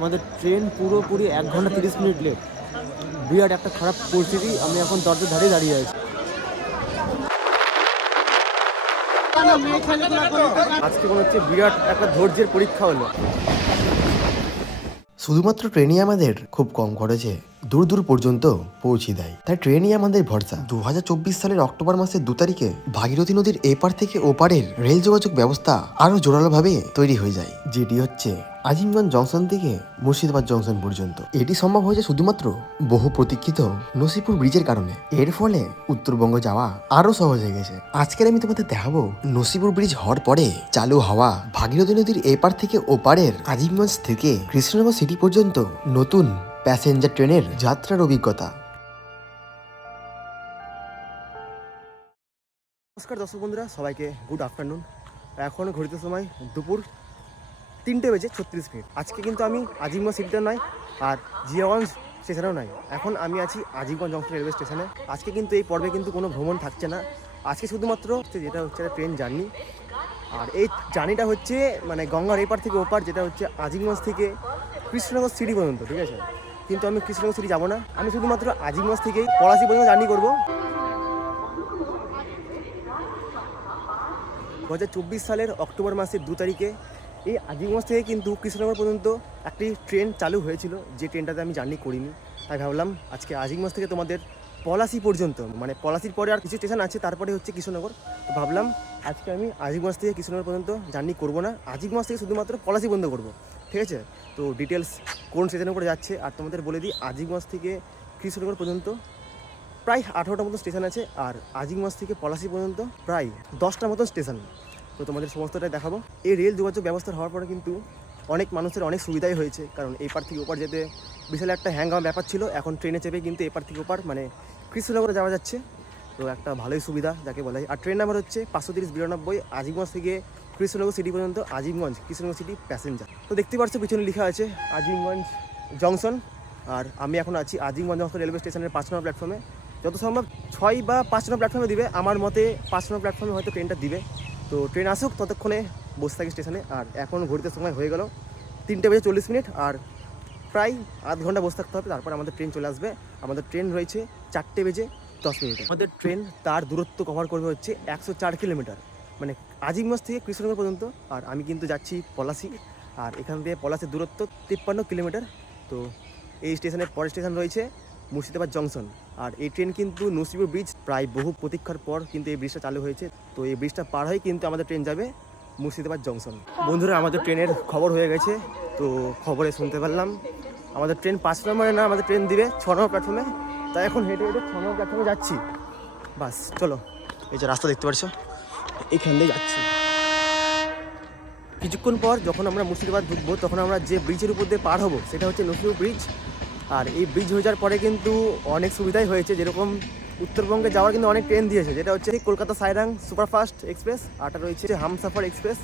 আমাদের ট্রেন পুরোপুরি 1 ঘন্টা 30 মিনিট লেট। বিরাট একটা খারাপ পরিস্থিতি। আমি এখন দরজার ধারে দাঁড়িয়ে আছি। আজকে মনে হচ্ছে বিরাট একটা ধৈর্যের পরীক্ষা হলো। শুধুমাত্র ট্রেনই আমাদের খুব কম খরচে দূর দূর পর্যন্ত পৌঁছে দেয়, তাই ট্রেনই আমাদের ভরসা। 2024 সালের অক্টোবর মাসের 2 তারিখে ভাগীরথী নদীর এপার থেকে ওপারের রেল যোগাযোগ ব্যবস্থা আরো জোরালোভাবে তৈরি হয়ে যায়, যেটি হচ্ছে আজিমগঞ্জ জংশন থেকে মুর্শিদাবাদ জংশন পর্যন্ত। এটি সম্ভব হয়েছে শুধুমাত্র বহু প্রতীক্ষিত নসিপুর ব্রিজের কারণে। এর ফলে উত্তরবঙ্গ যাওয়া আরো সহজ হয়ে গেছে। আজকের আমি তোমাদের দেখাবো নসিপুর ব্রিজ হওয়ার পরে চালু হওয়া ভাগীরথী নদীর এপার থেকে ওপারের আজিমগঞ্জ থেকে কৃষ্ণনগর সিটি পর্যন্ত নতুন প্যাসেঞ্জার ট্রেনের যাত্রার অভিজ্ঞতা। নমস্কার দর্শক বন্ধুরা, সবাইকে গুড আফটারনুন। এখন ঘড়িতে সময় দুপুর 3:36। আজকে কিন্তু আমি আজিমগঞ্জ সিটিতে নয় আর জিয়াগঞ্জ স্টেশনেও নয়। এখন আমি আছি আজিমগঞ্জ জংশন রেলওয়ে স্টেশনে। আজকে কিন্তু এই পর্বে কিন্তু কোনো ভ্রমণ থাকছে না। আজকে শুধুমাত্র যেটা হচ্ছে একটা ট্রেন জার্নি। আর এই জার্নিটা হচ্ছে মানে গঙ্গার এপার থেকে ওপার, যেটা হচ্ছে আজিমগঞ্জ থেকে কৃষ্ণনগর সিটি পর্যন্ত, ঠিক আছে? কিন্তু আমি কৃষ্ণনগর সিটি যাবো না, আমি শুধুমাত্র আজিমগঞ্জ থেকেই পলাশী পর্যন্ত জার্নি করবো। 2024 সালের অক্টোবর মাসের 2 তারিখে এই আজিমগঞ্জ থেকে কিন্তু কৃষ্ণনগর পর্যন্ত একটি ট্রেন চালু হয়েছিল, যে ট্রেনটাতে আমি জার্নি করিনি। তাই ভাবলাম আজকে আজিমগঞ্জ থেকে তোমাদের পলাশী পর্যন্ত, মানে পলাশীর পরে আর কিছু স্টেশন আছে, তারপরে হচ্ছে কৃষ্ণনগর। তো ভাবলাম আজকে আমি আজিমগঞ্জ থেকে কৃষ্ণনগর পর্যন্ত জার্নি করব না, আজিমগঞ্জ থেকে শুধুমাত্র পলাশী পর্যন্ত করবো, ঠিক আছে? তো ডিটেলস কোন স্টেশনের উপরে যাচ্ছে আর তোমাদের বলে দিই। আজিমগঞ্জ থেকে কৃষ্ণনগর পর্যন্ত প্রায় 18টা মতো স্টেশন আছে, আর আজিমগঞ্জ থেকে পলাশী পর্যন্ত প্রায় 10টার মতো স্টেশন। তো তোমাদের সমস্তটাই দেখাবো। এই রেল যোগাযোগ ব্যবস্থা হওয়ার পরে কিন্তু অনেক মানুষের অনেক সুবিধাই হয়েছে, কারণ এপার থেকে ওপার যেতে বিশাল একটা হ্যাঙ্গাম ব্যাপার ছিল। এখন ট্রেনে চেপে কিন্তু এপার থেকে ওপার মানে কৃষ্ণনগরে যাওয়া যাচ্ছে, তো একটা ভালোই সুবিধা যাকে বলা হয়। আর ট্রেন নাম্বার হচ্ছে 530-92, আজিমগঞ্জ থেকে কৃষ্ণনগর সিটি পর্যন্ত, আজিমগঞ্জ কৃষ্ণনগর সিটি প্যাসেঞ্জার। তো দেখতে পাচ্ছ পিছনে লেখা আছে আজিমগঞ্জ জংশন, আর আমি এখন আছি আজিমগঞ্জ জংশন রেলওয়ে স্টেশনের 5 নম্বর প্ল্যাটফর্মে। যত সম্ভব 6 বা 5 নম্বর প্ল্যাটফর্মে দিবে, আমার মতে 5 নম্বর প্ল্যাটফর্মে হয়তো ট্রেনটা দিবে। তো ট্রেন আসুক, ততক্ষণে বসে থাকি স্টেশনে। আর এখন ঘড়িতে সময় হয়ে গেল 3:40, আর প্রায় আধ ঘন্টা বসে থাকতে হবে, তারপর আমাদের ট্রেন চলে আসবে। আমাদের ট্রেন রয়েছে 4:10। আমাদের ট্রেন তার দূরত্ব কভার করবে হচ্ছে 104 কিলোমিটার, মানে আজিমগঞ্জ থেকে কৃষ্ণনগর পর্যন্ত। আর আমি কিন্তু যাচ্ছি পলাশী, আর এখান থেকে পলাশীর দূরত্ব 53 কিলোমিটার। তো এই স্টেশনের পরের স্টেশন রয়েছে মুর্শিদাবাদ জংশন। আর এই ট্রেন কিন্তু নসিপুর ব্রিজ, প্রায় বহু প্রতীক্ষার পর কিন্তু এই ব্রিজটা চালু হয়েছে। তো এই ব্রিজটা পার হয়ে কিন্তু আমাদের ট্রেন যাবে মুর্শিদাবাদ জংশন। বন্ধুরা, আমাদের ট্রেনের খবর হয়ে গেছে। তো খবরে শুনতে পারলাম আমাদের ট্রেন 5 নম্বরে না, আমাদের ট্রেন দিবে 6 নম্বর প্ল্যাটফর্মে। তাই এখন হেঁটে হেঁটে 6 নম্বর প্ল্যাটফর্মে যাচ্ছি। বাস চলো, এই যে রাস্তা দেখতে পাচ্ছ, এইখান দিয়ে যাচ্ছি। কিছুক্ষণ পর যখন আমরা মুর্শিদাবাদ ঢুকবো, তখন আমরা যে ব্রিজের উপর দিয়ে পার হবো সেটা হচ্ছে নসিপুর ব্রিজ। আর এই ব্রিজ হয়ে যাওয়ার পরে কিন্তু অনেক সুবিধাই হয়েছে, যেরকম উত্তরবঙ্গে যাওয়ার কিন্তু অনেক ট্রেন দিয়েছে, যেটা হচ্ছে কলকাতা সাইরাং সুপারফাস্ট এক্সপ্রেস, আরটা রয়েছে হামসাফার এক্সপ্রেস।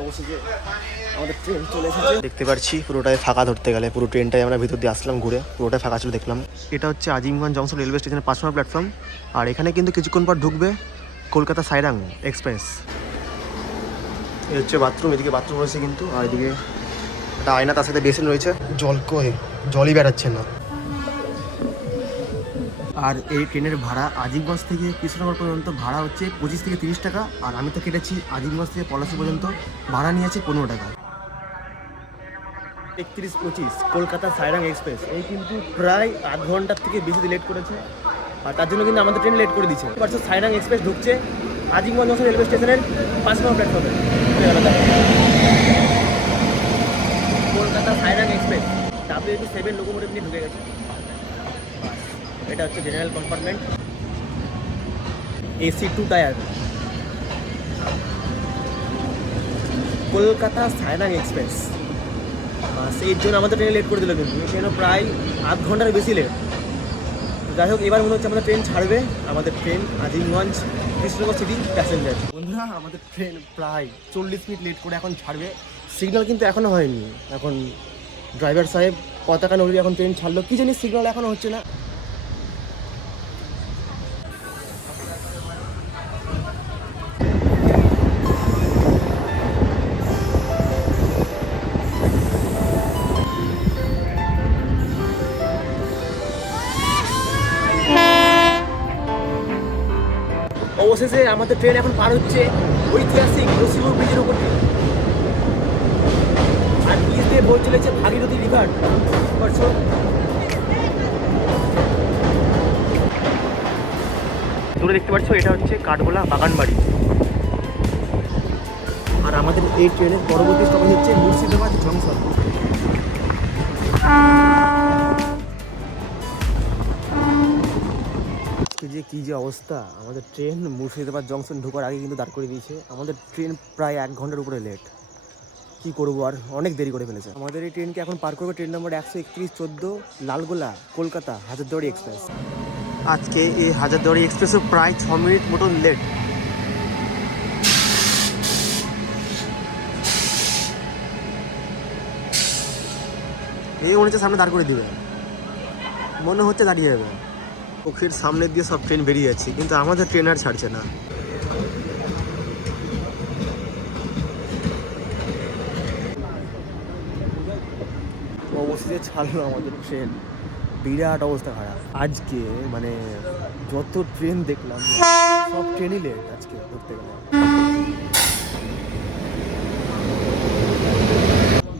অবশ্যই আমাদের ট্রেন চলে এসেছে, দেখতে পাচ্ছি পুরোটাই ফাঁকা। ধরতে গেলে পুরো ট্রেনটাই আমরা ভিতর দিয়ে আসলাম ঘুরে, পুরোটাই ফাঁকা ছিল দেখলাম। এটা হচ্ছে আজিমগঞ্জ জংশন রেলওয়ে স্টেশনের 5 নম্বর প্ল্যাটফর্ম। আর এখানে কিন্তু কিছুক্ষণ পর ঢুকবে কলকাতা সাইরাং এক্সপ্রেস। এই হচ্ছে বাথরুম, এদিকে বাথরুম রয়েছে কিন্তু, আর এদিকে একটা আয়না, তার সাথে বেসিন রয়েছে। জলই বেড়াচ্ছে না। আর এই ট্রেনের ভাড়া আজিমগঞ্জ থেকে কৃষ্ণনগর পর্যন্ত ভাড়া হচ্ছে 25 থেকে 30 টাকা। আর আমি তো কেটেছি আজিমগঞ্জ থেকে পলাশী পর্যন্ত, ভাড়া নিয়েছি 15 টাকা। 31-25 কলকাতা সাইরাং এক্সপ্রেস, এই কিন্তু প্রায় আধ ঘন্টার থেকে বেশি লেট করেছে। আর তার জন্য কিন্তু আমাদের ট্রেন লেট করে দিচ্ছে। সাইরাং এক্সপ্রেস ঢুকছে আজিমগঞ্জ জংশন রেলওয়ে স্টেশনের 5 নম্বর প্ল্যাটফর্মে। Kolkata Sairang express W7 locomotive নিয়ে ঢুকে গেছে। এটা হচ্ছে general compartment, AC 2 tyre, Kolkata Sairang express. সেই জন্য আমাদের ট্রেন লেট করে দিল, কিন্তু এই ট্রেনও প্রায় আধ ঘন্টার বেশি লেট। যাই হোক, এবার মনে হচ্ছে আমাদের ট্রেন ছাড়বে। আমাদের train Azimganj Krishnanagar city passenger. বন্ধুরা, আমাদের ট্রেন প্রায় 40 মিনিট লেট করে এখন ছাড়বে। সিগন্যাল কিন্তু এখনও হয়নি। এখন ড্রাইভার সাহেব পতাকা নড়িয়ে এখন ট্রেন ছাড়লো, কি জানি সিগন্যাল এখনও হচ্ছে না। অবশেষে আমাদের ট্রেন এখন পার হচ্ছে ঐতিহাসিক নসিপুর ব্রিজের উপর দিয়ে। আর ব্রিজ দিয়ে বয়ে চলেছে ভাগীরথী রিভার। দূরে দেখতে পাচ্ছ এটা হচ্ছে কাঠগোলা বাগানবাড়ি। আর আমাদের এই ট্রেনের পরবর্তী স্টপেজ হচ্ছে মুর্শিদাবাদ জংশন। যে কী যে অবস্থা, আমাদের ট্রেন মুর্শিদাবাদ জংশন ঢোকার আগে কিন্তু দাঁড় করে দিয়েছে। আমাদের ট্রেন প্রায় 1 ঘন্টার উপরে লেট। কি করবো, আর অনেক দেরি করে ফেলেছে। আমাদের এই ট্রেনকে এখন পার করবে ট্রেন নম্বর 13114 লালগোলা কলকাতা হাজারদুয়ারি এক্সপ্রেস। আজকে এই হাজারদুয়ারি এক্সপ্রেসও প্রায় 6 মিনিট মতন লেট। এই মনে হচ্ছে সামনে দাঁড় করে দিবে, মনে হচ্ছে দাঁড়িয়ে যাবে। চোখের সামনে দিয়ে সব ট্রেন বেরিয়ে যাচ্ছে, কিন্তু আমাদের ট্রেন আর ছাড়ছে না। অবশেষে ছাড়লো আমাদের ট্রেন। বিরাট অবস্থা খারাপ আজকে, মানে যত ট্রেন দেখলাম সব ট্রেনই লেট আজকে ধরতে গেলে।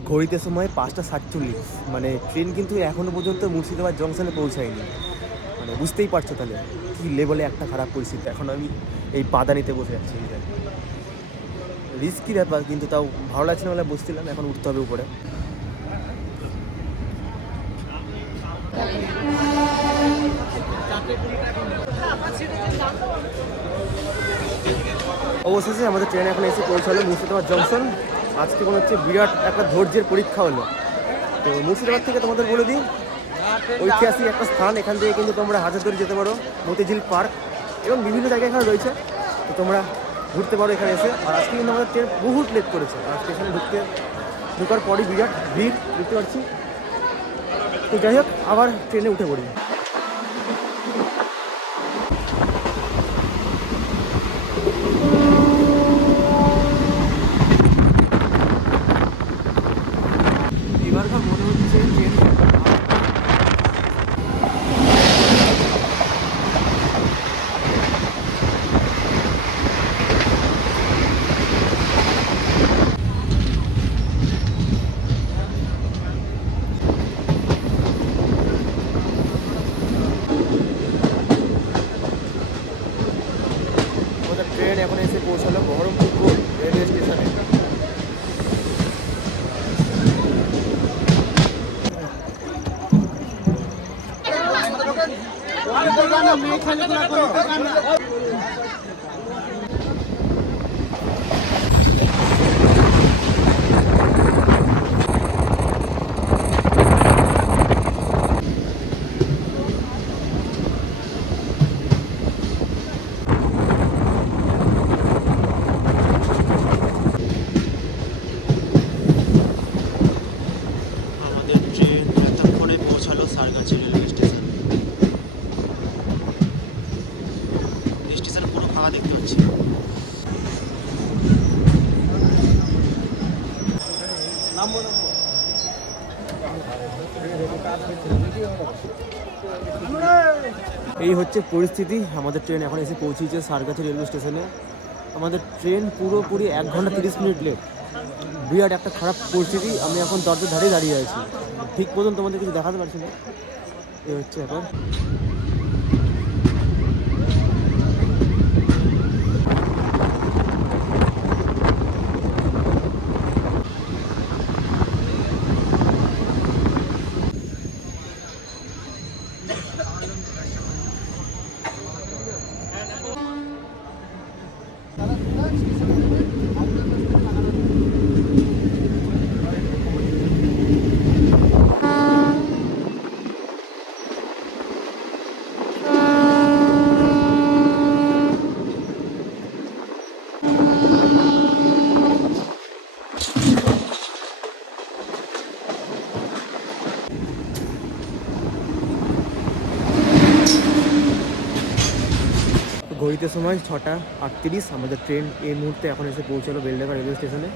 ঘড়িতে সময় 5:47, মানে ট্রেন কিন্তু এখনো পর্যন্ত মুর্শিদাবাদ জংশনে পৌঁছায়নি। মানে বুঝতেই পারছো তাহলে কী লেভেলে একটা খারাপ পরিস্থিতি। এখন আমি এই পাদানিতে বসে আছি, রিস্কি ব্যাপার, কিন্তু তাও ভালো লাগছে না বলে বসছিলাম। এখন উঠতে হবে উপরে। অবশেষে আমাদের ট্রেন এখন এসে পৌঁছালো মুর্শিদাবাদ জংশন। আজকে মনে হচ্ছে বিরাট একটা ধৈর্যের পরীক্ষা হলো। তো মুর্শিদাবাদ থেকে তোমাদের বলে দিই, ঐতিহাসিক একটা স্থান। এখান থেকে কিন্তু তোমরা হাজারদুয়ারি যেতে পারো, মতিঝিল পার্ক এবং বিভিন্ন জায়গায় এখানে রয়েছে। তো তোমরা ঘুরতে পারো এখানে এসে। আর আজকে কিন্তু আমাদের ট্রেন বহুত লেট করেছে। আর স্টেশনে ঢোকার পরই বিরাট ভিড় দেখতে পাচ্ছি। তো যাই হোক, আবার ট্রেনে উঠে পড়ি। এবারকার মনে হচ্ছে ট্রেন ট্রেন এখন এসে পৌঁছালো বহরমপুর রেলওয়ে স্টেশনে। আমাদের ট্রেন এতক্ষণে পৌঁছালো সারগাছি রেলওয়ে স্টেশন। স্টেশন পুরো ফাঁকা দেখতে পাচ্ছি। এই হচ্ছে পরিস্থিতি। আমাদের ট্রেন এখন এসে পৌঁছেছে সারগাছি রেলওয়ে স্টেশনে। আমাদের ট্রেন পুরোপুরি 1 ঘন্টা 30 মিনিট লেট। বিরাট একটা খারাপ পরিস্থিতি। আমি এখন দরজার ধারেই দাঁড়িয়ে আছি, ঠিক মতন তোমাদের কিছু দেখাতে পারছি না। এই হচ্ছে এখন। ঘড়িতে সময় 6:38। আমাদের ট্রেন এই মুহূর্তে এখন এসে পৌঁছালো বেলডাঙ্গা রেলওয়ে স্টেশনে।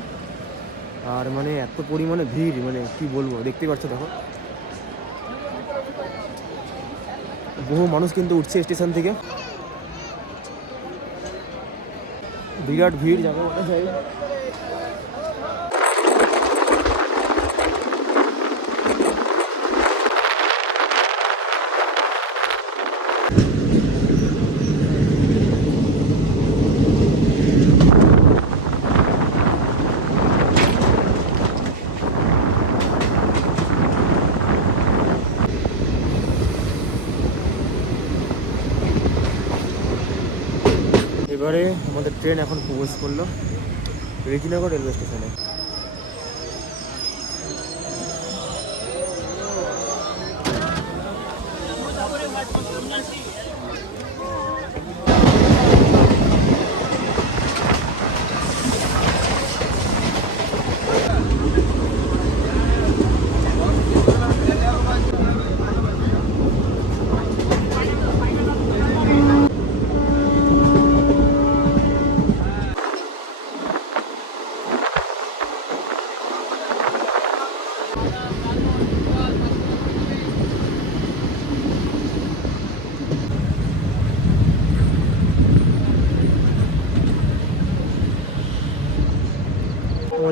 আর মানে এত পরিমাণে ভিড়, মানে কি বলবো, দেখতেই পাচ্ছ দেখো। বহু মানুষ কিন্তু উঠছে স্টেশন থেকে। বিরাট ভিড় যাবে বলা যায়। এবারে আমাদের ট্রেন এখন প্রবেশ করলো রেজিনগর রেলওয়ে স্টেশনে।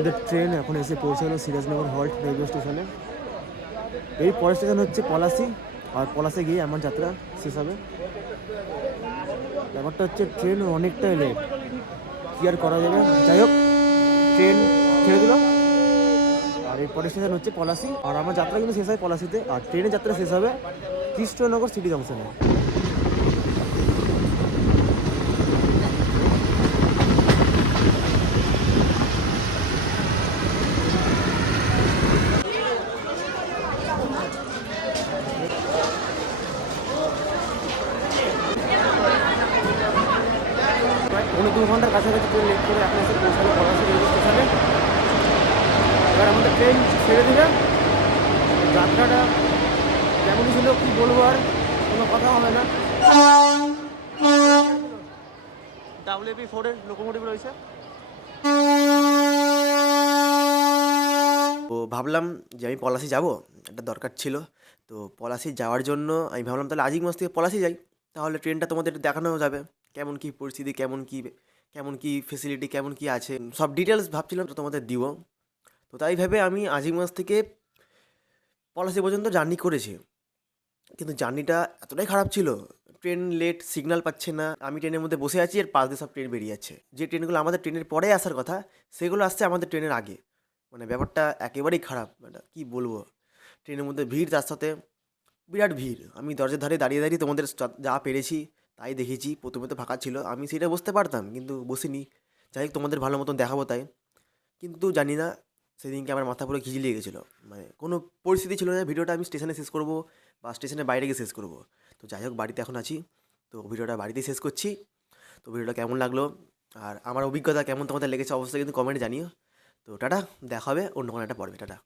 আমাদের ট্রেন এখন এসে পৌঁছালো সিরাজনগর হল্ট রেলওয়ে স্টেশনে। এই পরের স্টেশন হচ্ছে পলাশি, আর পলাশে গিয়ে আমার যাত্রা শেষ হবে। ব্যাপারটা হচ্ছে ট্রেন অনেকটাই লেট, কি আর করা যাবে। যাই হোক, ট্রেন ছেড়ে দিল। আর এই পরের স্টেশন হচ্ছে পলাশি, আর আমার যাত্রা কিন্তু শেষ হয় পলাশিতে, আর ট্রেনের যাত্রা শেষ হবে কৃষ্ণনগর সিটি জংশনে। উনি 2 ঘন্টার কাছাকাছি ট্রেন লেট করে এখন এসে পৌঁছালো পলাশি রেলওয়ে স্টেশনে। এবার আমাদের ট্রেন ছেড়ে দিলে। যাত্রাটা কেমনই ছিল কি বলবো, আর কোনো কথা হবে না। WP4-এর লোকোমোটিভ রয়েছে। তো ভাবলাম যে আমি পলাশি যাব, একটা দরকার ছিল। তো পলাশি যাওয়ার জন্য আমি ভাবলাম তাহলে আজিমগঞ্জ থেকে পলাশি যাই, তাহলে ট্রেনটা তোমাদের দেখানো যাবে, কেমন কি পরিস্থিতি, কেমন কি ফেসিলিটি, কেমন কি আছে, সব ডিটেলস ভাবছিলাম তো তোমাদের দিব। তো তাই ভেবে আমি আজিমগঞ্জ থেকে পলাশি পর্যন্ত জার্নি করেছি। কিন্তু জার্নিটা এতটাই খারাপ ছিল, ট্রেন লেট, সিগন্যাল পাচ্ছে না। আমি ট্রেনের মধ্যে বসে আছি আর পাশ দিয়ে সব ট্রেন বেরিয়ে যাচ্ছে। যে ট্রেনগুলো আমাদের ট্রেনের পরে আসার কথা সেগুলো আসছে আমাদের ট্রেনের আগে। মানে ব্যাপারটা একেবারেই খারাপ, মানে কী বলবো। ট্রেনের মধ্যে ভিড়, তার সাথে বিরাট ভিড়। আমি দরজার ধারে দাঁড়িয়ে দাঁড়িয়ে তোমাদের যা পেরেছি তাই দেখেছি। প্রথমে তো ফাঁকা ছিল, আমি সেটা বসতে পারতাম কিন্তু বসিনি। যাই হোক, তোমাদের ভালো মতন দেখাবো তাই। কিন্তু জানি না, সেদিনকে আমার মাথা পুরো খিঁচি লেগে গেছিলো। মানে কোনো পরিস্থিতি ছিল না ভিডিওটা আমি স্টেশনে শেষ করব বা স্টেশনের বাইরে গিয়ে শেষ করব। তো যাই হোক, বাড়িতে এখন আছি, তো ভিডিওটা বাড়িতেই শেষ করছি। তো ভিডিওটা কেমন লাগলো আর আমার অভিজ্ঞতা কেমন তোমাদের লেগেছে অবশ্যই কিন্তু কমেন্টে জানিও। তো টাটা, দেখা হবে অন্য কোনো একটা পর্বে। টাটা।